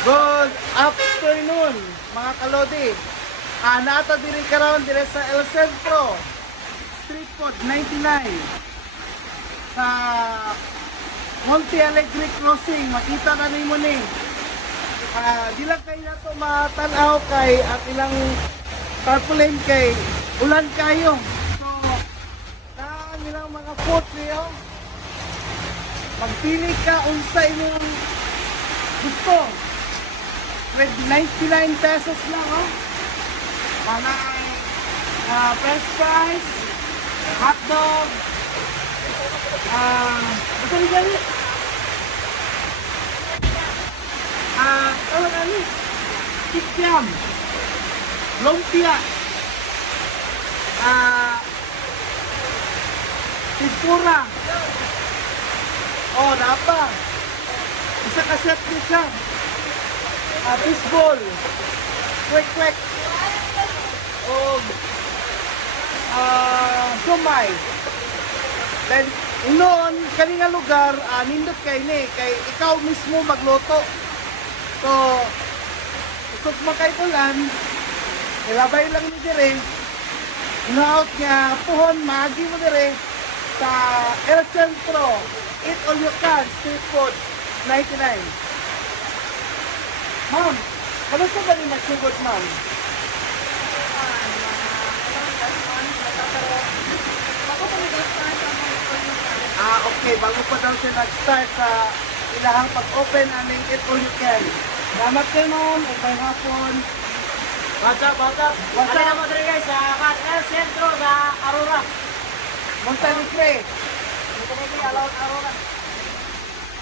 Good afternoon, mga kalodi. Nata diri karon dire sa El Centro, Street Food 99 sa Monte Alegre Crossing. Makita na nimo ni. Di lang kayo na to matanaw kay at ilang tarpaulin kay ulan kayo. So, ilang mga food niyo. Magpili ka unsa imong gusto. With 99 pesos lang, oh. Mga french fries, hot dog, basta rin gani? Ano gani? Kikiam, lumpia, tispura, oh, napa, isa ka set din siya. Fishball, kwek-kwek, o sumay. Then, noon, kaninga lugar, nindot kay ni, kay ikaw mismo magluto. So, usok mo kay tulan, ilabay lang ni dire, ino-out niya, puhon, magi mo dire, sa El Centro, eat all you can, street food, 99. Ma'am, kamusta ba rin magsugod, ma'am? Okay. Bago pa daw siya nag-start sa ilahang pag-open aning Eat All You Can. Salamat kayo, ma'am. Okay, hapon. What's up? Ano naman rin guys, sa El Centro sa Aurora. Montaligre. Dito na yung allowed Aurora.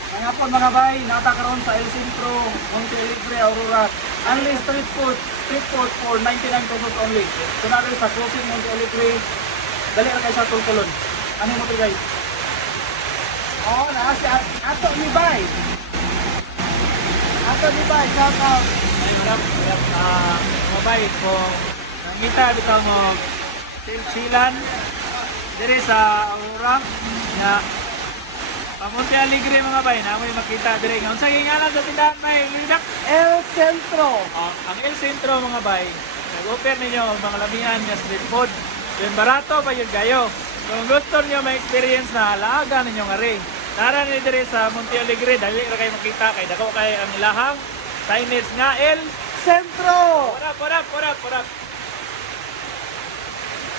Mga po mga bay, natakaroon sa El Centro, Monte Alegre, Aurora. Only street food for 99 pesos only. So natin sa closing Monte Alegre, dali na kayo sa Tulkulon. Ano mo ito guys? Oh, si Ato ni Bay. Ato ni Bay, shout out. Ay, marap. Mabay ko. Nangita dito mo silsilan dire sa Aurora nga Monte Alegre mga bay na may makita dire nga unsa gingalan sa tindahan may lidak El Centro. ang El Centro mga bay nag-offer ninyo ang mga lamian nga street food yung barato pa yun kayo kung gusto niyo may experience na alaga ninyo nga rin tara ni dire sa Monte Alegre dali ra kayo makita kay dako kay ang ilahang signage nga El Centro. Porap.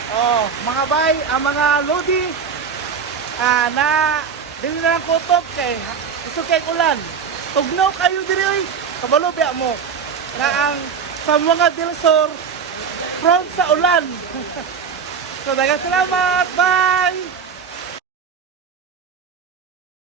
Oh, mga bay, ang mga lodi na dili na lang kutob kay gusto kay ulan. Tugnaw kayo diri oy. Kabalo biya mo. Na ang sa mga Del Sur prone sa ulan. So daghang salamat. Bye.